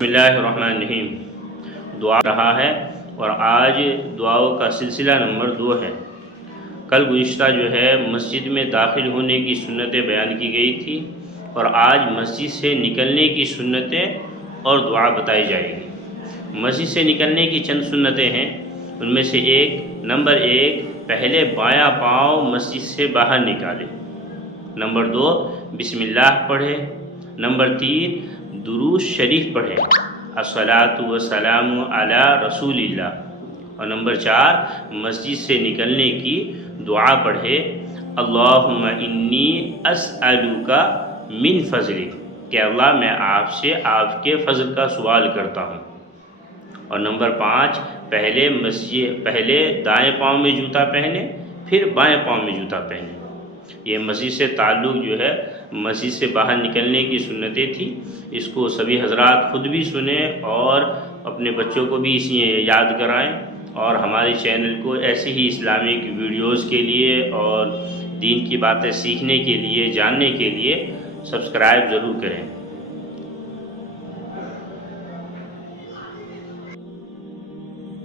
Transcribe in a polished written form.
بسم اللہ الرحمن الرحیم۔ دعا رہا ہے اور آج دعاؤں کا سلسلہ نمبر 2 ہے۔ کل گزشتہ جو ہے مسجد میں داخل ہونے کی سنتیں بیان کی گئی تھی اور آج مسجد سے نکلنے کی سنتیں اور دعا بتائی جائے گی۔ مسجد سے نکلنے کی چند سنتیں ہیں، ان میں سے نمبر 1 پہلے بایاں پاؤں مسجد سے باہر نکالے۔ نمبر 2 بسم اللہ پڑھے۔ نمبر 3 درود شریف پڑھے، الصلاۃ والسلام علی رسول اللہ۔ اور نمبر 4 مسجد سے نکلنے کی دعا پڑھے، اللہم انی اسألک من فضلک، کہ اللہ میں آپ سے آپ کے فضل کا سوال کرتا ہوں۔ اور نمبر 5 پہلے دائیں پاؤں میں جوتا پہنے، پھر بائیں پاؤں میں جوتا پہنے۔ یہ مسجد سے تعلق جو ہے مسجد سے باہر نکلنے کی سنتیں تھی۔ اس کو سبھی حضرات خود بھی سنیں اور اپنے بچوں کو بھی اسی یاد کرائیں، اور ہمارے چینل کو ایسے ہی اسلامک ویڈیوز کے لیے اور دین کی باتیں سیکھنے کے لیے، جاننے کے لیے سبسکرائب ضرور کریں۔